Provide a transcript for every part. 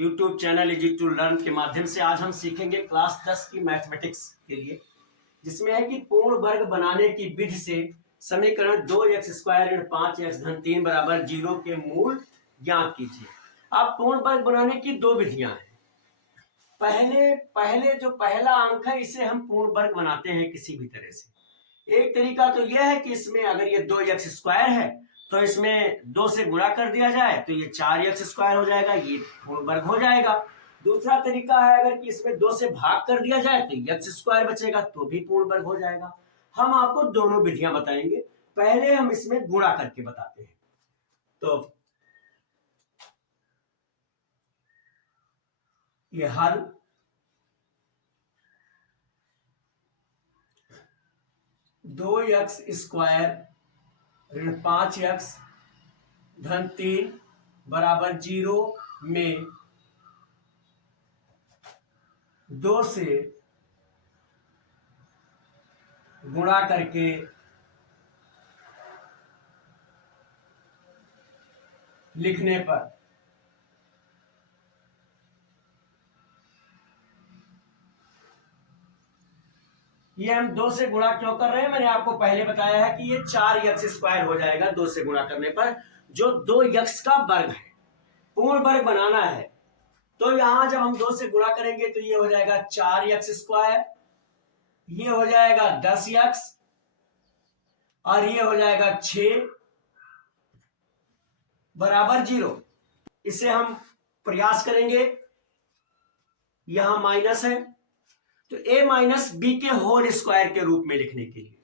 YouTube channel easy to learn के माध्यम से आज हम सीखेंगे क्लास 10 की मैथमेटिक्स के लिए, जिसमें है कि पूर्ण वर्ग बनाने की विधि से समीकरण 2x² ऋण 5x धन 3 बराबर 0 के मूल ज्ञात कीजिए। अब पूर्ण वर्ग बनाने की दो विधियां हैं। पहले जो पहला अंक है इसे हम पूर्ण वर्ग बनाते हैं किसी भी तरह से। एक तरीका तो यह है कि इसमें अगर ये 2x² है तो इसमें 2 से गुणा कर दिया जाए तो ये 4x² हो जाएगा, ये पूर्ण वर्ग हो जाएगा। दूसरा तरीका है अगर कि इसमें 2 से भाग कर दिया जाए तो x² बचेगा, तो भी पूर्ण वर्ग हो जाएगा। हम आपको दोनों विधियां बताएंगे। पहले हम इसमें गुणा करके बताते हैं। तो ये हल 2x² ऋण 5x धन 3 बराबर 0 में 2 से गुणा करके लिखने पर ये हम 2 से गुणा क्यों कर रहे हैं, मैंने आपको पहले बताया है कि ये 4x² हो जाएगा 2 से गुणा करने पर, जो 2x का वर्ग है। पूर्ण वर्ग बनाना है तो यहां जब हम 2 से गुणा करेंगे तो ये हो जाएगा 4x², ये हो जाएगा 10x और ये हो जाएगा 6 बराबर 0। इसे हम प्रयास करेंगे, यहां माइनस है तो a माइनस बी के होल स्क्वायर के रूप में लिखने के लिए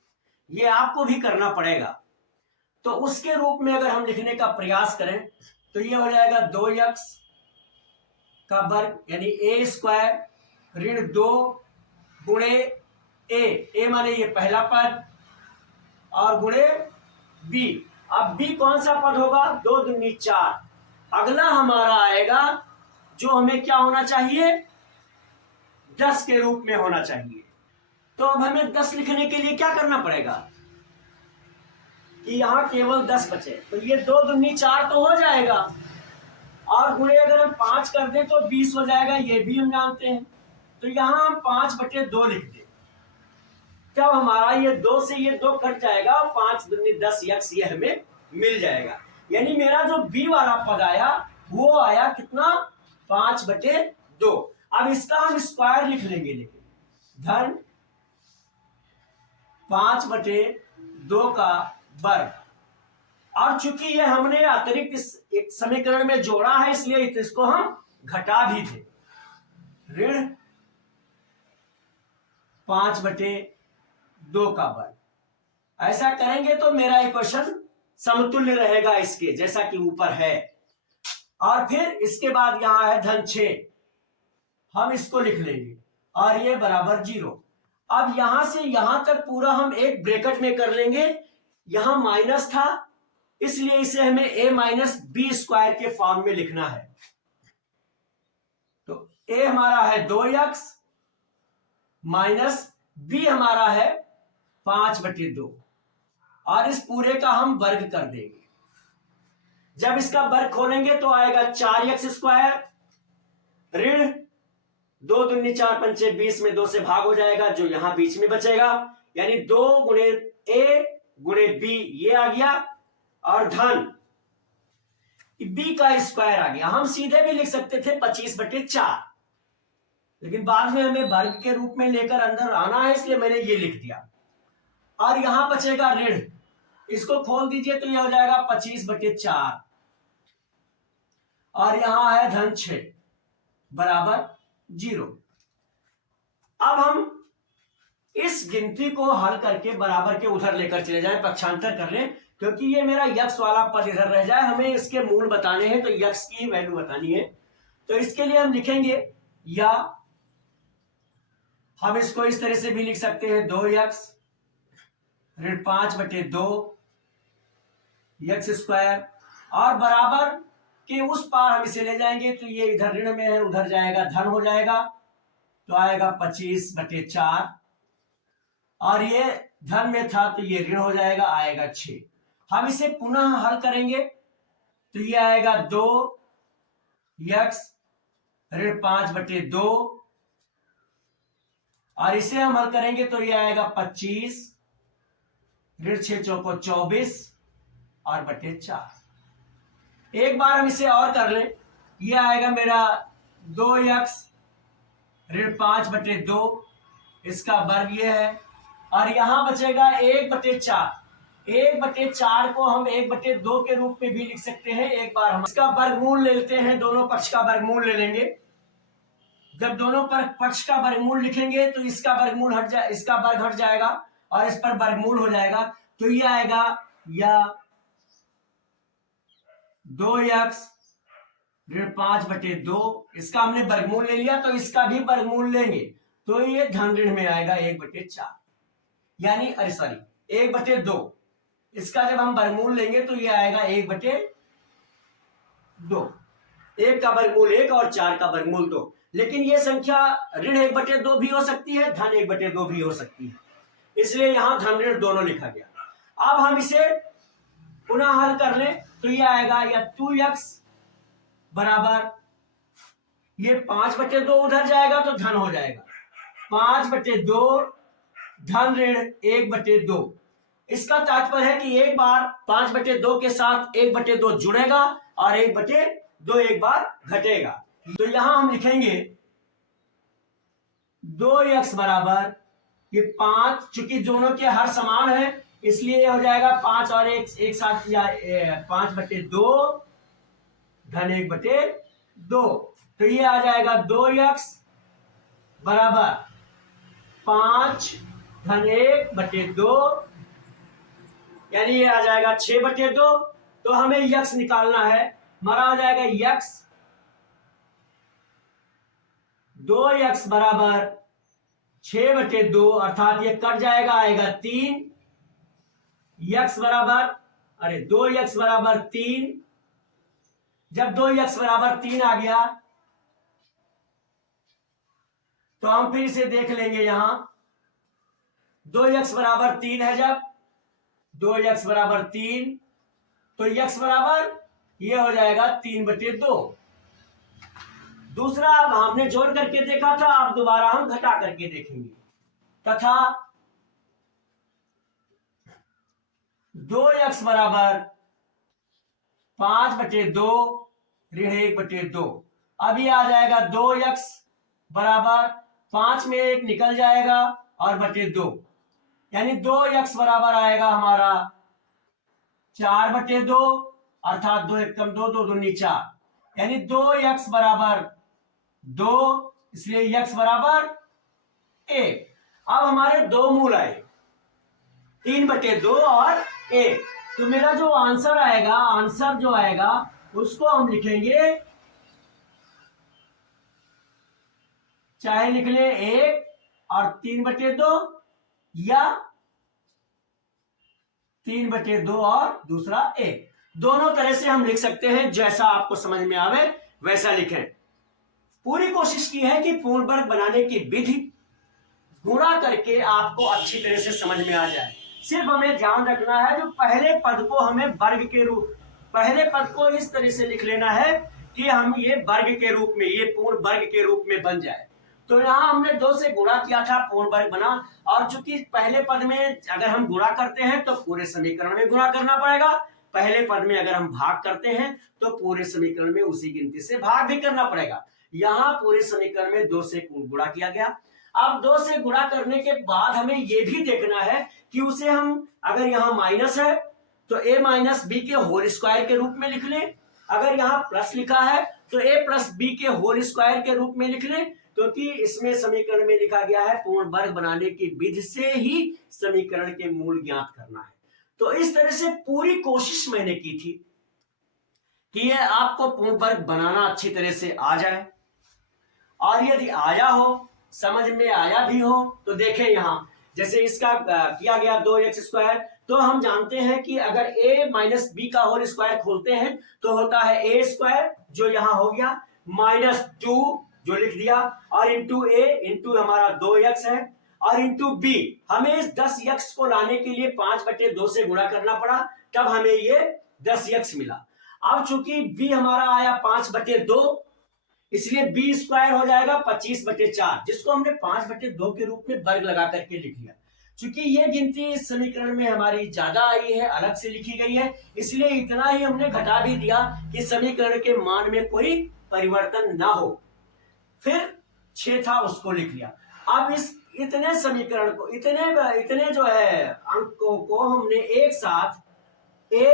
ये आपको भी करना पड़ेगा। तो उसके रूप में अगर हम लिखने का प्रयास करें तो ये हो जाएगा 2x का वर्ग यानी a² ऋण 2 गुणे a माने ये पहला पद और गुणे b। अब b कौन सा पद होगा, 2 दूनी 4। अगला हमारा आएगा जो हमें क्या होना चाहिए, 10 के रूप में होना चाहिए। तो अब हमें 10 लिखने के लिए क्या करना पड़ेगा कि यहां केवल 10 बचे, तो ये 2 दूनी 4 तो हो जाएगा और गुणे अगर हम 5 कर दें तो 20 हो जाएगा, ये भी हम जानते हैं। तो यहां हम 5/2 लिख दें, तब हमारा ये 2 से ये 2 कट जाएगा और 5 दूनी 10 x ये हमें मिल जाएगा। यानी मेरा जो b वाला पद आया वो आया कितना, 5/2। अब इसका हम स्क्वायर लिख लेंगे, लेकिन धन 5/2 का वर्ग। और चूंकि ये हमने अतिरिक्त इस एक समीकरण में जोड़ा है इसलिए इसको हम घटा भी थे, ऋण 5/2 का वर्ग। ऐसा करेंगे तो मेरा इक्वेशन समतुल्य रहेगा इसके जैसा कि ऊपर है। और फिर इसके बाद यहां है धन 6, हम इसको लिख लेंगे और ये बराबर 0। अब यहां से यहां तक पूरा हम एक ब्रैकेट में कर लेंगे, यहां माइनस था इसलिए इसे हमें a माइनस b² के फॉर्म में लिखना है। तो a हमारा है 2x माइनस b हमारा है 5/2 और इस पूरे का हम वर्ग कर देंगे। जब इसका वर्ग खोलेंगे तो आएगा 4x² ऋण 2 दूनी 4 पंचे 20 में 2 से भाग हो जाएगा, जो यहां बीच में बचेगा यानी 2 गुणे a गुणे b ये आ गया और धन b का स्क्वायर आ गया। हम सीधे भी लिख सकते थे 25/4, लेकिन बाद में हमें वर्ग के रूप में लेकर अंदर आना है इसलिए मैंने ये लिख दिया। और यहां बचेगा ऋण, इसको खोल दीजिए तो यह हो जाएगा 25/4 और यहां है धन 6 बराबर 0। अब हम इस गिनती को हल करके बराबर के उधर लेकर चले जाएं, पक्षांतर कर लें, क्योंकि ये मेरा x वाला पद इधर रह जाए, हमें इसके मूल बताने हैं तो x की वैल्यू बतानी है। तो इसके लिए हम लिखेंगे, या हम इसको इस तरह से भी लिख सकते हैं 2x ऋण 5/2 x² और बराबर के उस पार हम इसे ले जाएंगे तो ये इधर ऋण में है उधर जाएगा धन हो जाएगा, तो आएगा 25/4 और ये धन में था तो ये ऋण हो जाएगा, आएगा 6। हम इसे पुनः हल करेंगे तो ये आएगा 2x ऋण 5/2, और इसे हम हल करेंगे तो ये आएगा 25, ऋण 6 चौको 24 और बटे 4। एक बार हम इसे और कर लें, ये आएगा मेरा 2x ऋण 5/2, इसका वर्ग ये है, और यहां बचेगा 1/4। 1/4 को हम 1/2 के रूप में भी लिख सकते हैं। एक बार हम इसका वर्गमूल ले लेते हैं, दोनों पक्ष का वर्गमूल ले लेंगे। जब दोनों पक्ष का वर्गमूल लिखेंगे तो इसका वर्गमूल हट जाए, इसका वर्ग हट जाएगा और इस पर वर्गमूल हो जाएगा, तो ये आएगा या 2x ऋण 5/2, इसका हमने वर्गमूल ले लिया तो इसका भी वर्गमूल लेंगे तो ये धन ऋण में आएगा 1/4, यानी अरे सॉरी 1/2। इसका जब हम वर्गमूल लेंगे तो ये आएगा 1/2। 1 का वर्गमूल 1 और 4 का वर्गमूल 2। लेकिन ये संख्या ऋण 1/2 भी हो सकती है, धन 1/2 भी हो सकती है, इसलिए यहां धन ऋण दोनों लिखा गया। अब हम इसे पुनः हल कर लें तो ये आएगा या 2x बराबर, ये 5/2 उधर जाएगा तो धन हो जाएगा 5/2 धन ऋण 1/2। इसका तात्पर्य है कि एक बार 5/2 के साथ 1/2 जुड़ेगा और 1/2 एक बार घटेगा। तो यहां हम लिखेंगे 2x बराबर, ये 5, चूंकि दोनों के हर समान है इसलिए हो जाएगा 5 और 1 एक साथ, या 5/2 धन 1/2। तो ये आ जाएगा 2x बराबर 5 धन 1/2, यानी ये आ जाएगा 6/2। तो हमें यक्स निकालना है, हमारा हो जाएगा यक्स 2x बराबर 6/2, अर्थात ये कट जाएगा, आएगा 3। यक्स बराबर, अरे 2x बराबर 3। जब 2x बराबर 3 आ गया तो हम फिर इसे देख लेंगे। यहां 2x बराबर 3 है, जब 2x बराबर 3 तो x बराबर ये हो जाएगा 3/2। दूसरा अब हमने जोड़ करके देखा था, अब दोबारा हम घटा करके देखेंगे। तथा 2x बराबर 5/2 ऋण 1/2। अब ये आ जाएगा 2x बराबर 5 में 1 निकल जाएगा और /2, यानी 2x बराबर आएगा हमारा 4/2, अर्थात 2 1 2 2 दूनी 4, यानी 2x बराबर 2, इसलिए x बराबर 1। अब हमारे दो मूल आए 3/2 और 1। तो मेरा जो आंसर आएगा, आंसर जो आएगा उसको हम लिखेंगे, चाहे लिख ले 1 और 3/2 या 3/2 और दूसरा 1, दोनों तरह से हम लिख सकते हैं। जैसा आपको समझ में आवे वैसा लिखें। पूरी कोशिश की है कि पूर्ण वर्ग बनाने की विधि गुणा करके आपको अच्छी तरह से समझ में आ जाए। सिर्फ हमें ध्यान रखना है, जो पहले पद को हमें वर्ग के रूप, पहले पद को इस तरह से लिख लेना है कि हम ये वर्ग के रूप में, ये पूर्ण वर्ग के रूप में बन जाए। तो यहाँ हमने 2 से गुणा किया था, पूर्ण वर्ग बना, और चूंकि पहले पद में अगर हम गुणा करते हैं तो पूरे समीकरण में गुणा करना पड़ेगा, पहले पद में अगर हम भाग करते हैं तो पूरे समीकरण में उसी गिनती से भाग भी करना पड़ेगा। यहाँ पूरे समीकरण में 2 से गुणा किया गया। अब 2 से गुणा करने के बाद हमें यह भी देखना है कि उसे हम, अगर यहाँ माइनस है तो a माइनस बी के होल स्क्वायर के रूप में लिख लें, अगर यहाँ प्लस लिखा है तो a प्लस बी के होल स्क्वायर के रूप में लिख लें, क्योंकि इसमें समीकरण में लिखा गया है पूर्ण वर्ग बनाने की विधि से ही समीकरण के मूल ज्ञात करना है। तो इस तरह से पूरी कोशिश मैंने की थी कि यह आपको पूर्ण वर्ग बनाना अच्छी तरह से आ जाए, और यदि आया हो, समझ में आया भी हो, तो देखें यहाँ जैसे इसका किया गया 2x², तो हम जानते हैं कि अगर a माइनस बी का होल स्क्वायर खोलते हैं तो होता है a², जो यहाँ हो गया, -2 जो लिख दिया, और इंटू a इंटू हमारा 2x है, और इंटू b, हमें इस 10x को लाने के लिए 5/2 से गुणा करना पड़ा, तब हमें ये 10x मिला। अब चूंकि b हमारा आया 5/2, इसलिए बी स्क्वायर हो जाएगा 25/4, जिसको हमने 5/2 के रूप में वर्ग लगा करके लिख लिया। क्योंकि ये गिनती इस समीकरण में हमारी ज्यादा आई है, अलग से लिखी गई है, इसलिए इतना ही हमने घटा भी दिया कि समीकरण के मान में कोई परिवर्तन ना हो। फिर 6 था उसको लिख लिया। अब इस इतने समीकरण को, इतने जो है अंकों को हमने एक साथ a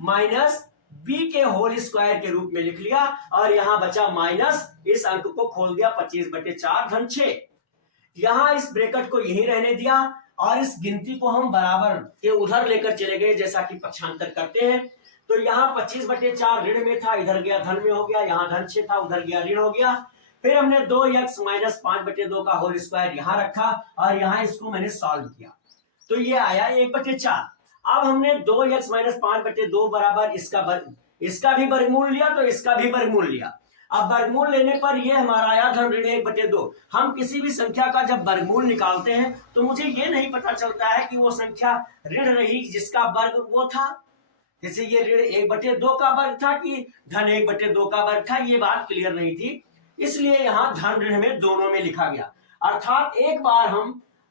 माइनस बी के होल स्क्वायर के रूप में लिख लिया और यहां बचा माइनस, इस अंक को खोल दिया 25/4 धन 6। यहां इस ब्रैकेट को यही रहने दिया और इस गिनती को हम बराबर के उधर लेकर चले गए, जैसा कि पक्षांतर करते हैं। तो यहाँ 25/4 ऋण में था, इधर गया धन में हो गया, यहाँ धन 6 था, उधर गया ऋण हो गया। फिर हमने 2x माइनस 5/2 का होल स्क्वायर यहाँ रखा और यहाँ इसको मैंने सॉल्व किया, तो ये आया 1/4। अब हमने 2x माइनस 5/2 बराबर इसका भी वर्गमूल लिया, तो इसका भी वर्गमूल लिया। अब वर्गमूल लेने पर ये हमारा आया धन ऋण 1/2। हम किसी भी संख्या का जब वर्गमूल निकालते हैं तो मुझे ये नहीं पता चलता है कि वो संख्या ऋण रही जिसका वर्ग वो था, जैसे ये ऋण 1/2 का वर्ग था कि धन 1/2 का वर्ग था, ये बात क्लियर नहीं थी, इसलिए यहाँ धन ऋण में दोनों में लिखा गया। अर्थात एक बार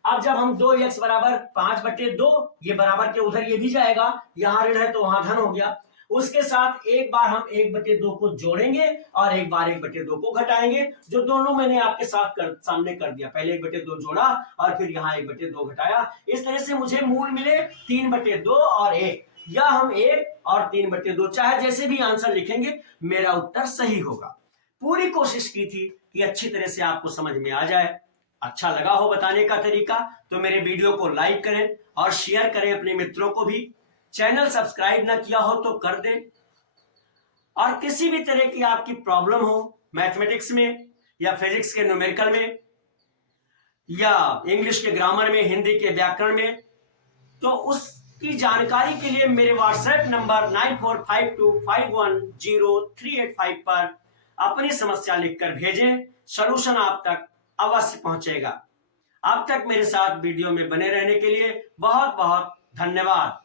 अब जब हम 2x बराबर 5/2, ये बराबर के उधर ये भी जाएगा, यहाँ ऋण है तो वहां धन हो गया, उसके साथ एक बार हम 1/2 को जोड़ेंगे और एक बार 1/2 को घटाएंगे, जो दोनों मैंने आपके साथ सामने कर दिया। पहले 1/2 जोड़ा और फिर यहाँ 1/2 घटाया। इस तरह से मुझे मूल मिले 3/2 और 1, या हम 1 और 3/2, चाहे जैसे भी आंसर लिखेंगे मेरा उत्तर सही होगा। पूरी कोशिश की थी कि अच्छी तरह से आपको समझ में आ जाए। अच्छा लगा हो बताने का तरीका तो मेरे वीडियो को लाइक करें और शेयर करें अपने मित्रों को भी। चैनल सब्सक्राइब ना किया हो तो कर दें। और किसी भी तरह की आपकी प्रॉब्लम हो मैथमेटिक्स में या फिजिक्स के न्यूमेरिकल में या इंग्लिश के ग्रामर में, हिंदी के व्याकरण में, तो उसकी जानकारी के लिए मेरे व्हाट्सएप नंबर 9452510385 पर अपनी समस्या लिखकर भेजें, सलूशन आप तक अवश्य पहुंचेगा। अब तक मेरे साथ वीडियो में बने रहने के लिए बहुत बहुत धन्यवाद।